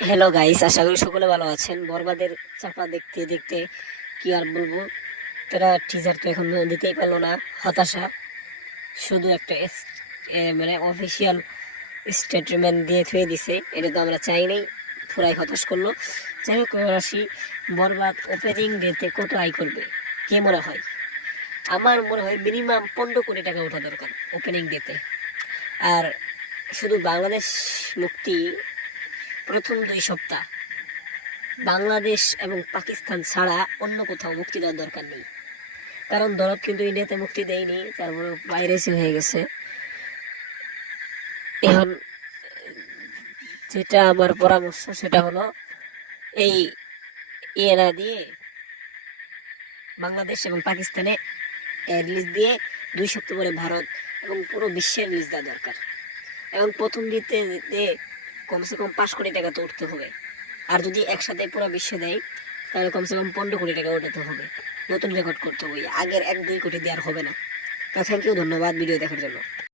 Hello guys আশা করি সকলে ভালো আছেন। বরবাদের চাপা দেখতে দেখতে কি আর বলব? তারা টিজার তো এখন দিতেই পারল না। হতাশা। শুধু একটা মানে অফিসিয়াল স্টেটমেন্ট দিয়ে থুয়ে দিছে। এটা তো আমরা চাই নাই। পুরাই হতাশ করল। যাই হোক আসি বরবাদ ওপেনিং ডেতে কত আয় করবে? কে মনে হয়? আমার মনে হয় মিনিমাম পনেরো কোটি টাকা ওঠা দরকার ওপেনিং ডেতে আর শুধু বাংলাদেশ মুক্তি প্রথম দুই সপ্তাহ। বাংলাদেশ এবং পাকিস্তান ছাড়া অন্য কোথাও মুক্তি দেওয়ার দরকার নেই। কারণ দরদ কিন্তু ইন্ডিয়াতে মুক্তি দেয়নি তারপরে পাইরেসি হয়ে গেছে। এখন যেটা আমার পরামর্শ সেটা হলো, এই ইয়েরা দিয়ে বাংলাদেশ এবং পাকিস্তানে রিলিজ দিয়ে দুই সপ্তাহ পরে ভারত এবং পুরো বিশ্বের রিলিজ দেওয়া দরকার। এবং প্রথম দিতে কমসে কম পাঁচ কোটি টাকা তো উঠতে হবে। আর যদি একসাথে পুরো বিশ্বে দেয়, তাহলে কমসে কম পনেরো কোটি টাকা উঠাতে হবে। নতুন রেকর্ড করতে হবে। আগের এক দুই কোটি দেওয়ার হবে না। তা থ্যাংক ইউ ধন্যবাদ ভিডিও দেখার জন্য।